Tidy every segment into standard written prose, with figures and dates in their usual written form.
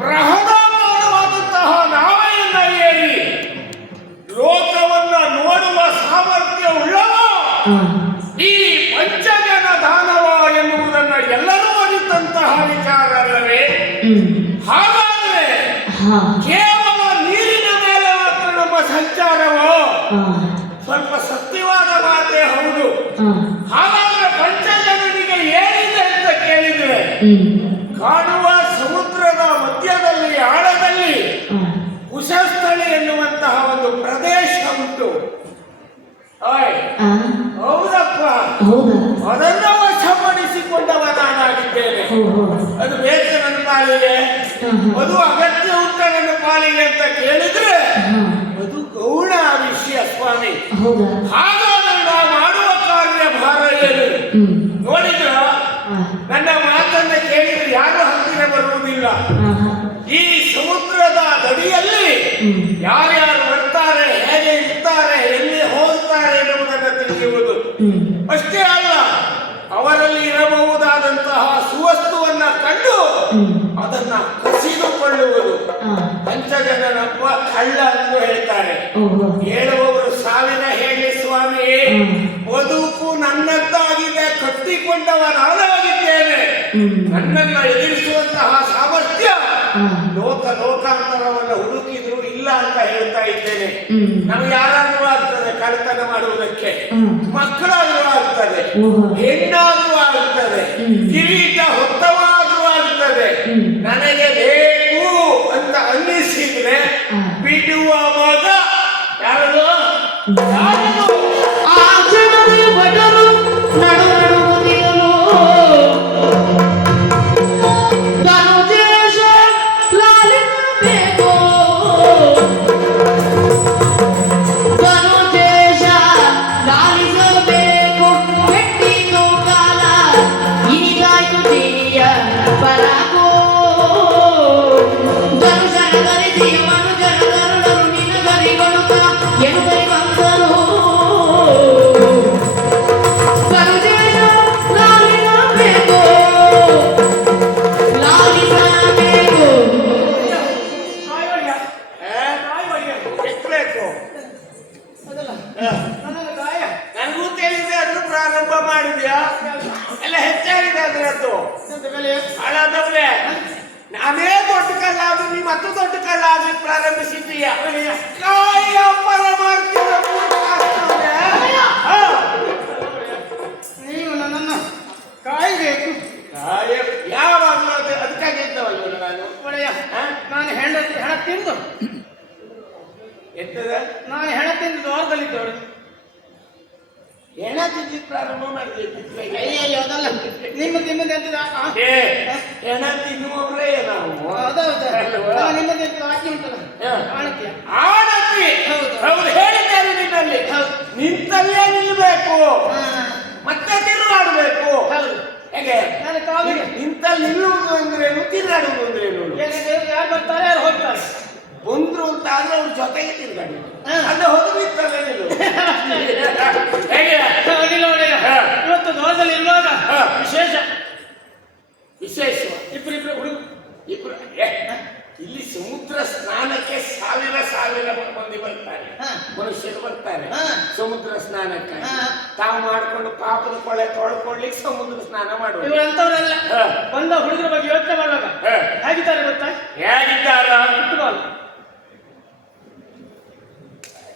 ಬೃಹದಾಕಾರವಾದಂತಹ ನಾವೆಯನ್ನ ಏರಿ ಲೋಕವನ್ನ ನೋಡುವ ಸಾಮರ್ಥ್ಯ ಉಳ್ಳವ ಈ ಪಂಚಜನ ದಾನವ ಎನ್ನುವುದನ್ನ ಎಲ್ಲರೂ ಅರಿತಂತಹ ವಿಚಾರ ಅಲ್ಲವೇ? ಹಾಗಾದ್ರೆ ಕೇವಲ ನೀರಿನ ಮೇಲೆ ಮಾತ್ರ ನಮ್ಮ ಸಂಚಾರವೋ? ಸ್ವಲ್ಪ ಸತ್ಯವಾದ ಮಾತೇ ಹೌದು. ಹಾಗಾದ್ರೆ ಪಂಚಜನಿಗೆ ಏನಿದೆ ಅಂತ ಕೇಳಿದ್ರೆ ಕಾಣುವ ಸಮುದ್ರದ ಮಧ್ಯದಲ್ಲಿ ಆಳದಲ್ಲಿ ಕುಶಸ್ಥಳಿ ಎನ್ನುವಂತಹ ಒಂದು ಪ್ರದೇಶ ಉಂಟು. ಹೌದಪ್ಪ, ಅದನ್ನ ವಶಪಡಿಸಿಕೊಂಡವ ನಾನಾಗಿದ್ದೇನೆ. ಅದು ಬೇಕು ನನ್ನ ಪಾಲಿಗೆ, ಅದು ಅಗತ್ಯ ಉಂಟ ನನ್ನ ಪಾಲಿಗೆ ಅಂತ ಕೇಳಿದ್ರೆ ಅದು ಗೌಣ ವಿಷಯ ಸ್ವಾಮಿ. ಹಾಗಾದ್ರೆ ನಾವು ಮಾಡುವ ಕಾರ್ಯ ಭಾರ ಏನು ನೋಡಿದ್ರ? ನನ್ನ ಮಾತನ್ನ ಕೇಳಿದ್ರೆ ಯಾರು ಹತ್ತಿರ ಬರುವುದಿಲ್ಲ. ಈ ಸಮುದ್ರದ ದಡಿಯಲ್ಲಿ ಯಾರ್ಯಾರು ಬರ್ತಾರೆ, ಹೇಗೆ ಇರ್ತಾರೆ, ಎಲ್ಲಿ ಹೋಗ್ತಾರೆ ಎನ್ನುವುದನ್ನು ತಿಳಿಯುವುದು ಅಷ್ಟೇ ಅಲ್ಲ, ಅವರಲ್ಲಿ ಇರಬಹುದಾದಂತಹ ಸುವಸ್ತುವನ್ನ ಕಂಡು ಅದನ್ನ ಕಸಿದುಕೊಳ್ಳುವುದು. ಪಂಚಜನನಪ್ಪ ಕಳ್ಳ ಎಂದು ಹೇಳ್ತಾರೆ. ಹೇಳುವವರು ಸಾವಿರ ಹೇಳಿ ಸ್ವಾಮಿ, ಬದುಕು ನನ್ನದ್ದಾಗಿದೆ, ಕಟ್ಟಿಕೊಂಡವ ನಾನಾಗಿದ್ದೇನೆ, ನನ್ನನ್ನ ಎದುರಿಸುವಂತಹ ಸಾಮರ್ಥ್ಯ ಲೋಕಾಂತರವನ್ನು ಹುಡುಕಿದ್ರು ಇಲ್ಲ ಅಂತ ಹೇಳ್ತಾ ಇದ್ದೇನೆ. ನಮ್ಗೆ ಯಾರಾದ್ರೂ ಆಗ್ತದೆ ಕಳ್ತನ ಮಾಡುವುದಕ್ಕೆ, ಮಕ್ಕಳಾದ್ರೂ ಆಗ್ತದೆ, ಹೆಣ್ಣಾದ್ರೂ ಆಗುತ್ತದೆ, ಕಿರೀಟ ಹೊತ್ತವಾದ್ರೂ ಆಗ್ತದೆ. ನನಗೆ ಬೇಕು ಅಂತ ಅನ್ನಿಸಿದ್ರೆ ಬಿಡುವ ಮಗ ಯಾರದು? ನನಗೂ ತಿಳಿದೆ ಅದ್ರ ಪ್ರಾರಂಭ ಮಾಡಿದ್ಯಾ ಎಲ್ಲ ಹೆಚ್ಚಾಗಿದೆ ಅದ್ರದ್ದು ಹಾಳಾದವ್ರೆ. ನಾನೇ ದೊಡ್ಡ ಕಲ್ಲಾದ್ರು ನೀ ಮತ್ತು ದೊಡ್ಡ ಕಲ್ಲಾದ್ರಿಗೆ ಪ್ರಾರಂಭಿಸಿದ್ದೀಯ. ಕಾಯ ಅಪ್ಪರ ಮಾಡ್ತೀರ ನೀವು ನನ್ನನ್ನು ಕಾಯಬೇಕು. ಯಾವಾಗಲೂ ಅದಕ್ಕಾಗಿ ಇದ್ದವಲ್ಲ ನಾನು ಒಡೆಯ. ನಾನು ಹೆಣ ತಿಂದು ಎತ್ತದ ನಾನು ಹೆಣ ತಿಂದು ದ್ವಾರದಲ್ಲಿದ್ದವಳು. ಹೆಣ ತಿನ್ಲಿಕ್ಕೆ ಪ್ರಾರಂಭ ಮಾಡಿದ್ದೆ. ಅಯ್ಯಯ್ಯೋ ಅದಲ್ಲ, ನಿಮ್ಮದು ಎಂತದ? ಹೆಣ ತಿನ್ನುವವರೇ ನಾವು. ನಿಮ್ಮದು ಎಂತದ ಆಕಿ ಉಂಟಲ್ಲ ಆಣತಿ. ಆಣತಿ ಹೌದು ಹೇಳಿದ್ದಾರೆ ನಿನ್ನಲ್ಲಿ. ನಿಂತಲ್ಲೇ ನಿಲ್ಬೇಕು, ಮತ್ತೆ ತಿರುಗಾಡಬೇಕು. ಹೇಗೆ ನಿಂತಲ್ಲಿ ನಿಲ್ಲುವುದು ಅಂದ್ರೇನು, ತಿರುಗಾಡುವುದು ಅಂದ್ರೇನು? ಯಾರು ಬರ್ತಾರೆ ಯಾರು ಹೋಗ್ತಾರೆ. ಬಂದ್ರು ಅಂತ ಆದ್ರೆ ಅವ್ರ ಜೊತೆಗೆ ತಿರುಗಾಡಿ ಅಲ್ಲ ಹೋಗಿರ್ತಾರೆ. ಇವತ್ತು ದ್ವಾರದಲ್ಲಿ ಇರುವಾಗ ವಿಶೇಷ ಇಬ್ಬರು ಹುಡುಗ ಇಬ್ರು ಇಲ್ಲಿ ಸಮುದ್ರ ಸ್ನಾನಕ್ಕೆ ಸಾವಿರ ಮಂದಿ ಬರ್ತಾರೆ, ಮನುಷ್ಯರು ಬರ್ತಾರೆ ಸಮುದ್ರ ಸ್ನಾನಕ್ಕೆ. ತಾವು ಮಾಡ್ಕೊಂಡು ಪಾಪದ ಕೊಳೆ ತೊಳ್ಕೊಳ್ಲಿಕ್ಕೆ ಸಮುದ್ರ ಸ್ನಾನ ಮಾಡುವ ಇವರಂತವರೆಲ್ಲ ಬಂದ ಹುಡುಗರ ಬಗ್ಗೆ ಯೋಚನೆ ಮಾಡುವಾಗ ಹೇಗಿದ್ದಾರೆ ಗೊತ್ತಾ? ಹೇಗಿದ್ದಾರ? ಫುಟ್ಬಾಲ್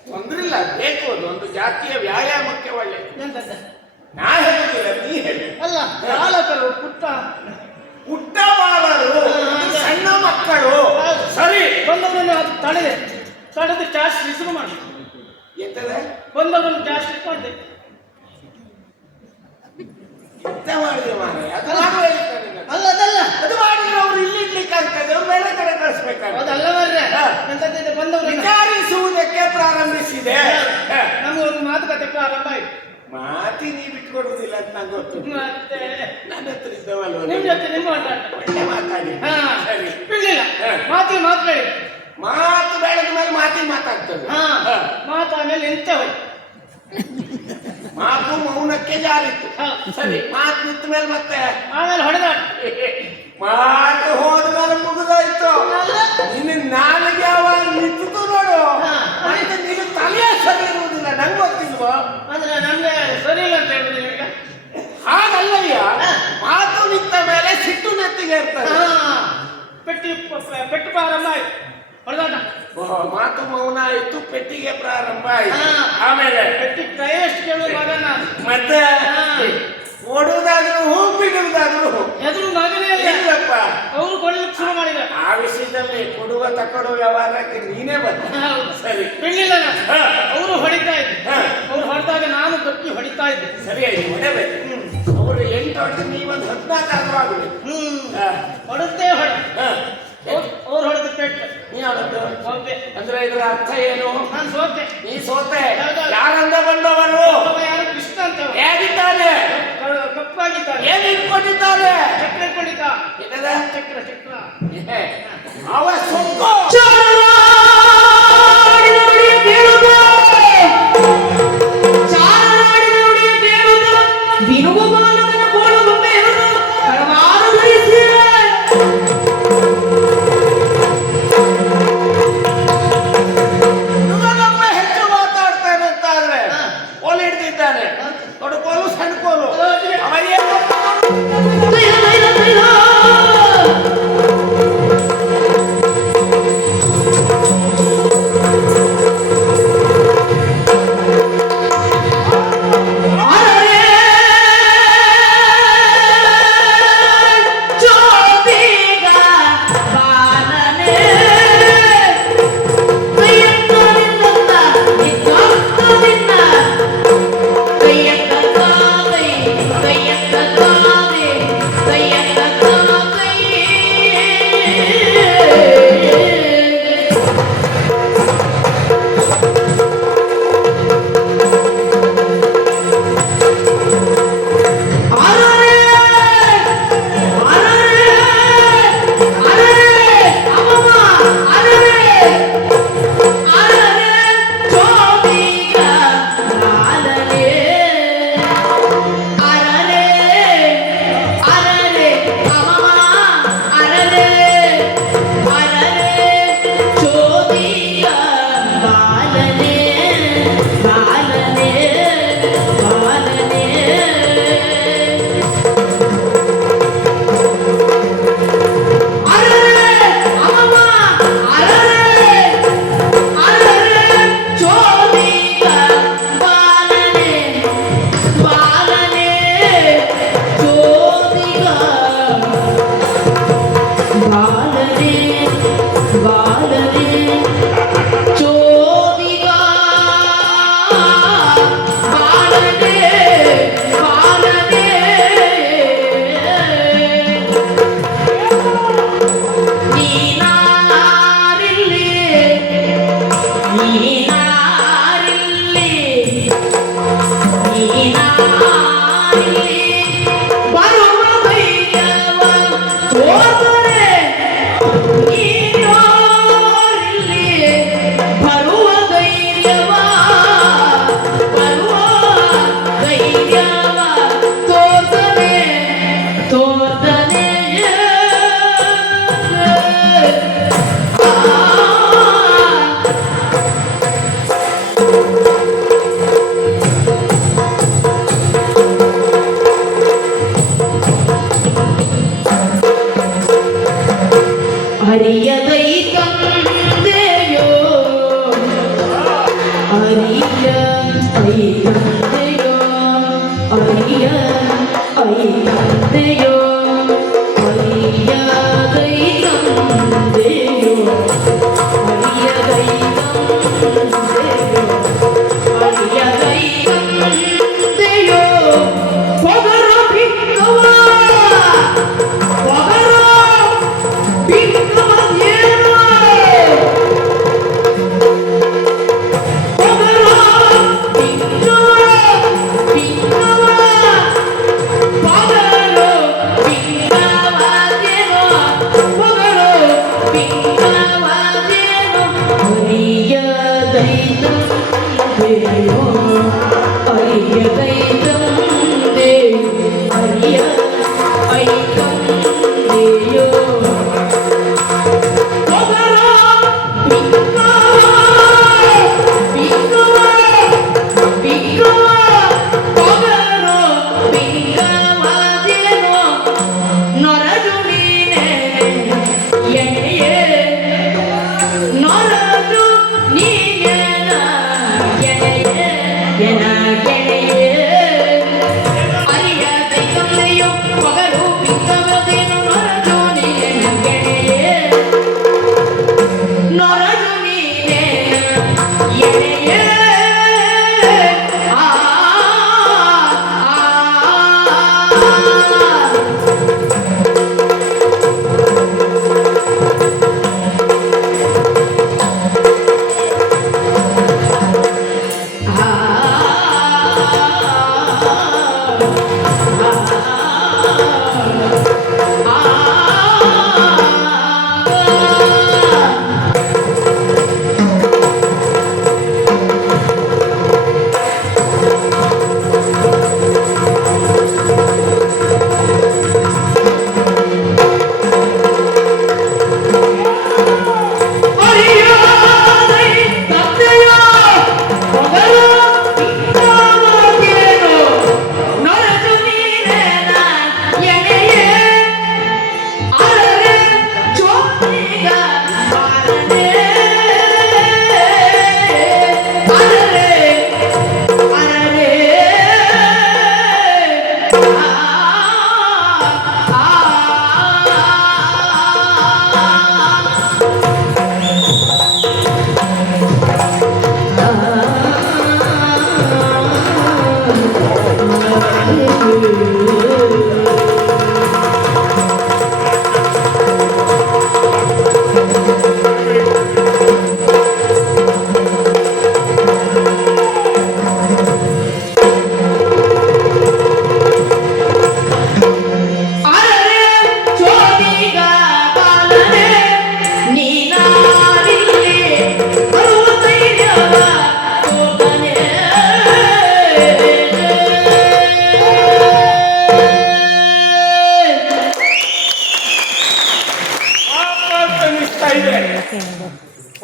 ತೊಂದ್ರಿಲ್ಲ, ಬೇಕು ಒಂದು ಜಾತಿಯ ವ್ಯಾಯಾಮಕ್ಕೆ ಒಳ್ಳೆ. ಎಂತದ್ದ ನಾ ಹೇಳುದಿಲ್ಲ, ನೀ ಹೇಳಿ. ಅಲ್ಲ ಬಾಲಕರು ಪುಟ್ಟ ಬಾಲರು, ಸಣ್ಣ ಮಕ್ಕಳು. ಸರಿ, ಬಂದವರನ್ನು ಅದು ತಡೆದು ಚಾರ್ಜ್ ಶುರು ಮಾಡಿ. ಎಂತದೆ? ಬಂದವರನ್ನು ಚಾರ್ಜ್ ಮಾಡಿದೆ. ಎಂತ ಮಾಡಿದೆ ಮಾರೆ? ಅಲ್ಲ ಅದಲ್ಲ, ಅದು ಮಾಡಿದ್ರೆ ಅವ್ರು ಇಲ್ಲಿ ಇಡ್ಲಿಕ್ಕೆ ಆಗ್ತದೆ, ಅವ್ರು ಬೇರೆ ಕಡೆ ಕಳಿಸ್ಬೇಕಾಗ್ತದೆ. ಅದಲ್ಲ ಮಾರ್ರೆ, ಎಂತದ್ದಿದೆ ಬಂದವರು ವಿಚಾರಿಸುವುದಕ್ಕೆ ಪ್ರಾರಂಭಿಸಿದೆ. ನಮ್ಗೆ ಒಂದು ಮಾತುಕತೆ ಪ್ರಾರಂಭ ಆಯ್ತು. ಮಾತಿ ನೀ ಬಿಟ್ಕೊಡುದಿಲ್ಲ ಅಂತ ನಂಗೆ ಗೊತ್ತು. ಮತ್ತೆ ನನ್ನ ಹತ್ರ ಇದ್ದವಲ್ವ, ನಿಮ್ ಜೊತೆ ನಿಮ್ಮ ಒಳ್ಳೆ ಮಾತಾಡಿ. ಸರಿ, ಬಿಡ್ಲಿಲ್ಲ ಮಾತಿಗೆ ಮಾತಾಡಿ. ಮಾತು ಬೆಳೆದ ಮೇಲೆ ಮಾತಿಗೆ ಮಾತಾಡ್ತದೆ. ಮಾತು ಆಮೇಲೆ ನಿಂತ ಹೋಯ್ತು. ಮಾತು ಮೌನಕ್ಕೆ ಜಾರಿತ್ತು. ಸರಿ, ಮಾತು ನಿಂತ ಮೇಲೆ ಮತ್ತೆ ಆಮೇಲೆ ಹೊಡೆದಾಟ. ಮಾತು ಹೋದ ಮೇಲೆ ಮುಗಿದ ಪೆಟ್ಟಿಗೆ ಇರ್ತದೆ. ಪೆಟ್ಟು ಪ್ರಾರಂಭ ಆಯ್ತು ಹೊಡೆದಾಟ. ಮಾತು ಮೌನ ಆಯ್ತು, ಪೆಟ್ಟಿಗೆ ಪ್ರಾರಂಭ ಆಯ್ತು. ಆಮೇಲೆ ಪೆಟ್ಟಿ ಪ್ರವೇಶ ಕೇಳು ಮಗನ ಮತ್ತೆ ಓಡುವುದಾದ್ರು ಹೂ, ಬಿಡುವುದಾದ್ರು ಎದುರು ಮಗನೇ ಇಲ್ಲಪ್ಪ. ಅವರು ಕೊಡ್ಲಿಕ್ಕೆ ಶುರು ಮಾಡಿದ. ಆ ವಿಷಯದಲ್ಲಿ ಕೊಡುವ ತಕೊಡುವ ವ್ಯವಹಾರಕ್ಕೆ ನೀನೇ ಬಂದ. ಸರಿ, ಬಿಡ್ಲಿಲ್ಲ ನಾನು. ಅವರು ಹೊಡಿತಾ ಇದ್ದೆ, ಅವ್ರು ಹೊಡೆದಾಗ ನಾನು ಗಟ್ಟಿ ಹೊಡಿತಾ ಇದ್ದೆ. ಸರಿ ಆಯ್ತು, ಹೊಡೆಬೇಕು. ಅವರು 8 ಹೊಡೆದು ನೀವೊಂದು 14 ಆಗಬೇಕು. ಹೊಡೆದೇ ಹೊಡೆ. ಅವ್ರು ಹೊಡೆದ ಪೆಟ್ಟು ನೀ ಹೊಡೆದು ಸೋತೆ. ಅಂದ್ರೆ ಇದರ ಅರ್ಥ ಏನು? ನಾನು ಸೋತೆ. ನೀ ಸೋತೆ. ಯಾರಂದ ಬಂದವರು? ಯಾರು ಕೃಷ್ಣ ಅಂತ ಹೇಗಿದ್ದಾನೆ? ಕಪ್ಪಾಗಿದ್ದಾನೆ. ಏನ್ ಇಟ್ಕೊಂಡಿದ್ದಾರೆ? ಚಕ್ರ ಇಟ್ಕೊಂಡಿದ್ದ. ಏನದ? ಚಕ್ರ ಚಕ್ರ ಅವ ಸೊಕ್ಕು Nora Julie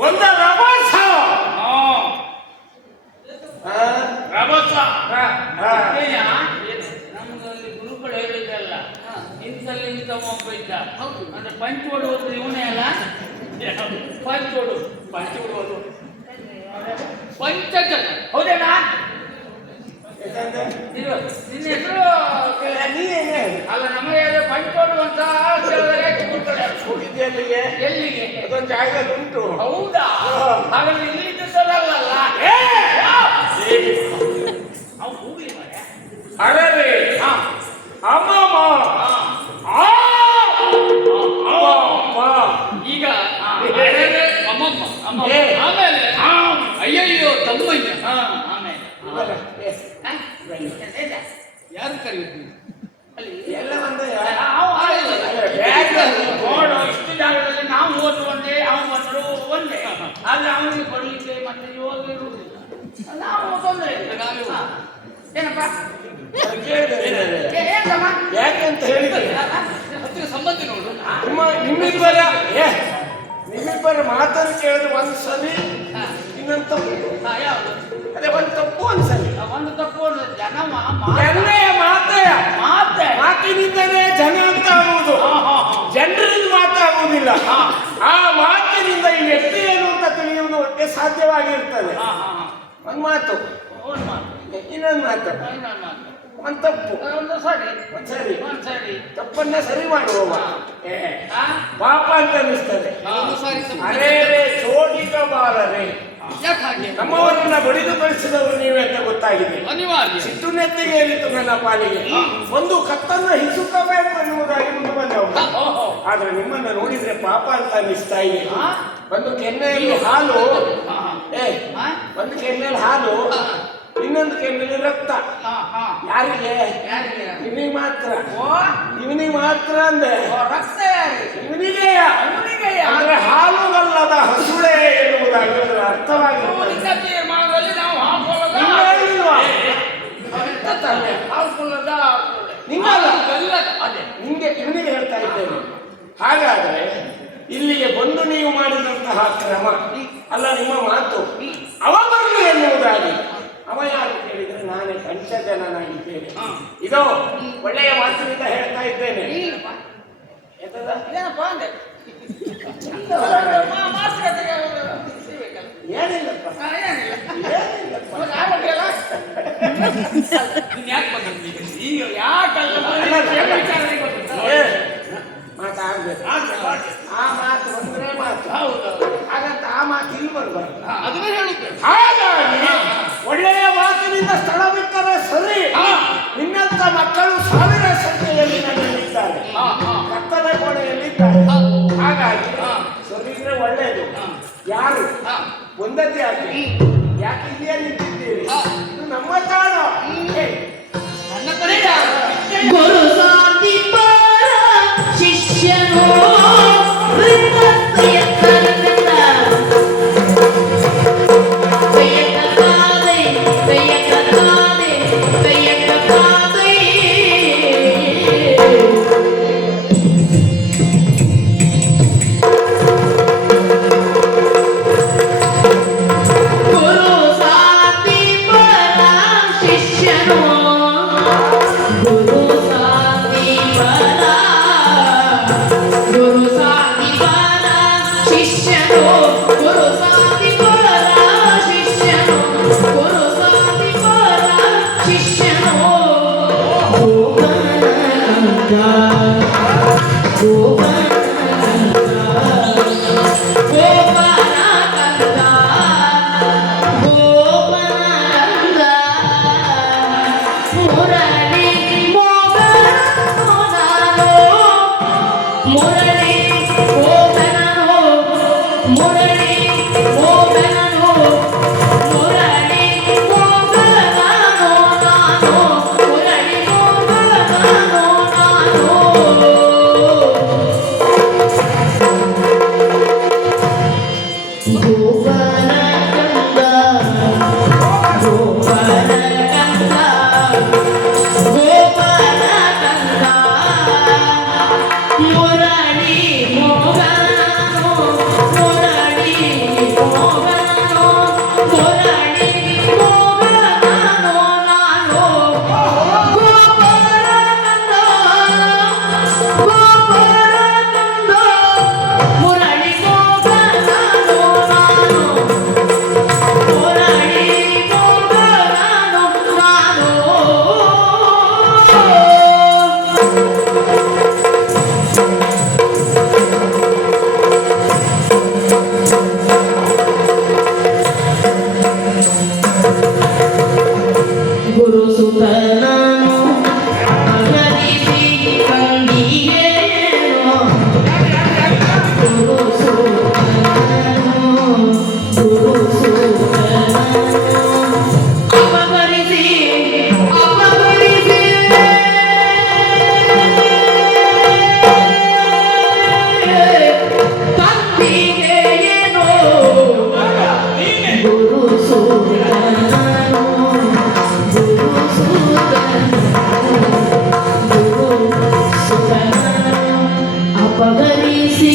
ಒಂದು ರಭಸ. ರಭಸ ಹಾ. ನಮ್ಗೆ ಗುರುಗಳು ಹೇಳಿದಲ್ಲ, ಇಂಥಲ್ಲಿ ಇಂಥ ಒಬ್ಬ ಇದ್ದ, ಅಂದ್ರೆ ಪಂಚ್ ಹೊಡುವುದು ಇವನೇ ಅಲ್ಲ, ಪಂಚ್ ಹೊಡುವುದು ಪಂಚಜನ ಹೌದೇನಾ? ನಿನ್ನ ಹೆಸರು ಅಲ್ಲ, ನಮಗೆ ಪಂಚ್ ಹೊಡುವಂತ ಹೋಗಿದ್ದೆ ಅಲ್ಲಿಗೆ, ಎಲ್ಲಿಗೆ? ಅದೊಂದು ಜಾಗದಲ್ಲಿ ಉಂಟು. ಹೌದಾ? ಹಾಗಾದ್ರೆ ಇಲ್ಲಿ ಇದ್ದಲ್ಲ. ಅವ್ನು ಹೋಗ್ಲಿ ಮಾರ್ರೆ. ಅರೆ ಅಮ್ಮಮ್ಮ ಈಗ ಅಮ್ಮಮ್ಮ ಆಮೇಲೆ ಅಯ್ಯಯ್ಯೋ ತಮ್ಮಯ್ಯ ಆಮೇಲೆ ಯಾರು ಕರೀಬೇಕು? ಅಲ್ಲಿ ಎಲ್ಲ ಒಂದು ನೋಡು, ಇಷ್ಟು ಜಾಗದಲ್ಲಿ ನಾವು ಓದು ಒಂದೇ, ಅವನು ಬಂದರು ಒಂದೇ, ಆದ್ರೆ ಅವನಿಗೆ ಬರ್ಲಿಕ್ಕೆ ಮತ್ತೆ ಯೋಗ ಇರುವುದಿಲ್ಲ. ನಾವು ತೊಂದರೆ ಇಲ್ಲ, ನಾವೇ ಏನಪ್ಪ ಯಾಕೆ ಅಂತ ಹೇಳಿದ್ರೆ ಹತ್ತಿರ ಸಂಬಂಧ ನೋಡು. ನಿಮ್ಮಿಬ್ಬರ ಮಾತನ್ನು ಕೇಳಿದ್ರೆ ಒಂದು ಸರಿ ಇನ್ನೊಂದು ತಪ್ಪು. ಯಾವುದು? ಅದೇ ಒಂದು ತಪ್ಪು ಒಂದ್ಸಲಿ. ಒಂದು ತಪ್ಪು ಜನ ಮಾತಿನಿಂದಲೇ ಜನ ಅಂತ ಆಗುವುದು, ಜನರಿಂದ ಮಾತಾಗುವುದಿಲ್ಲ. ಆ ಮಾತಿನಿಂದ ಈ ವ್ಯಕ್ತಿ ಏನು ಅಂತ ತಿಳಿಯುವುದಕ್ಕೆ ಸಾಧ್ಯವಾಗಿರ್ತದೆ. ಒಂದು ಮಾತು, ಇನ್ನೊಂದು ಮಾತು, ಒಂದು ತಪ್ಪು, ಒಂದು ಸರಿ, ಒಂದ್ಸರಿ ತಪ್ಪನ್ನ ಸರಿ ಮಾಡುವ ಪಾಪ ಅಂತ ಅನಿಸ್ತದೆ. ಅರೇ ಚೋಟಿಗ ಬಾರರೆ, ನಮ್ಮವರನ್ನ ಬಡಿದು ಕಳಿಸಿದವರು ನೀವೇ ಅಂತ ಗೊತ್ತಾಗಿದೆ. ಸಿಟ್ಟು ನೆತ್ತಿಗೆ ಏರಿತು ನನ್ನ ಪಾಲಿಗೆ. ಒಂದು ಕತ್ತನ್ನ ಹಿಸುಕಬೇಕು ಎನ್ನುವುದಾಗಿ ಮುಂದೆ ಬಂದವು. ಆದ್ರೆ ನಿಮ್ಮನ್ನ ನೋಡಿದ್ರೆ ಪಾಪ ಅಂತ ಅನಿಸ್ತಾ ಇದೆ. ಒಂದು ಕೆನ್ನೆಯಲ್ಲಿ ಹಾಲು, ಒಂದು ಕೆನ್ನೆಯಲ್ಲಿ ಹಾಲು, ಇನ್ನೊಂದು ಕೆನ್ನೆಯಲ್ಲಿ ರಕ್ತ. ಯಾರಿಗೆ? ಇವನಿಗೆ ಮಾತ್ರ. ಇವನಿಗೆ ಮಾತ್ರ ಅಂದ್ರೆ ರಕ್ತ ಇವನಿಗೆ ಅಂದ್ರೆ ಹಾಲುಗಲ್ಲದ ಹಸುಳೆ ಎನ್ನುವುದಾಗಿ ಅರ್ಥವಾಗಿರುತ್ತದೆ. ನಿಂಗೆ ಇವನಿಗೆ ಹೇಳ್ತಾ ಇದ್ದೇನೆ. ಹಾಗಾದ್ರೆ ಇಲ್ಲಿಗೆ ಬಂದು ನೀವು ಮಾಡಿದಂತಹ ಕ್ರಮ ಅಲ್ಲ, ನಿಮ್ಮ ಮಾತು ಅವ ಬರಲಿ ಎನ್ನುವುದಾಗಿ. ಅವ ಯಾರು ಕೇಳಿದ್ರೆ ನಾನೇ ಪಂಚಜನನಾಗಿದ್ದೇನೆ. ಇದೋ ಒಳ್ಳೆಯ ಮಾತಿನಿಂದ ಹೇಳ್ತಾ ಇದ್ದೇನೆ. ಏನಿಲ್ಲಪ್ಪ, ಮಾತಾಡ್ಬೇಕು. ಆ ಮಾತು ಬಂದ್ರೆ ಮಾತು, ಹಾಗಂತ ಆ ಮಾತು ಇಲ್ಲಿ ಬರ್ಬಾರ್ದು. ಅದನ್ನೇ ಹೇಳುತ್ತೇವೆ. ಹಾಗಾಗಿ ಒಳ್ಳೆಯ ಮಾತಿನಿಂದ ಸ್ಥಳ ಬಿಟ್ಟರೆ ಸರಿ. ನಿನ್ನಂತ ಮಕ್ಕಳು ಸಾವಿರ ಸಂಖ್ಯೆಯಲ್ಲಿ ನನ್ನಲ್ಲಿದ್ದಾರೆ, ಕತ್ತಲ ಕೋಣೆಯಲ್ಲಿದ್ದಾರೆ. ಹಾಗಾಗಿ ಸರಿದ್ರೆ ಒಳ್ಳೆಯದು. ಯಾರು ಒಂದಕ್ಕೆ ಯಾಕೆ ಇಲ್ಲಿಯೇ ನಿಂತಿದ್ದೀರಿ? ಇದು ನಮ್ಮ ತಾಣ. ನನ್ನ ಕಡೆ ಗುರು ಸಾಧಿ ಪರ ಶಿಷ್ಯನು ಮುರಳಿ ಮೋಗನೋ ಮುರಳಿ ಅಪಹರಿಸಿ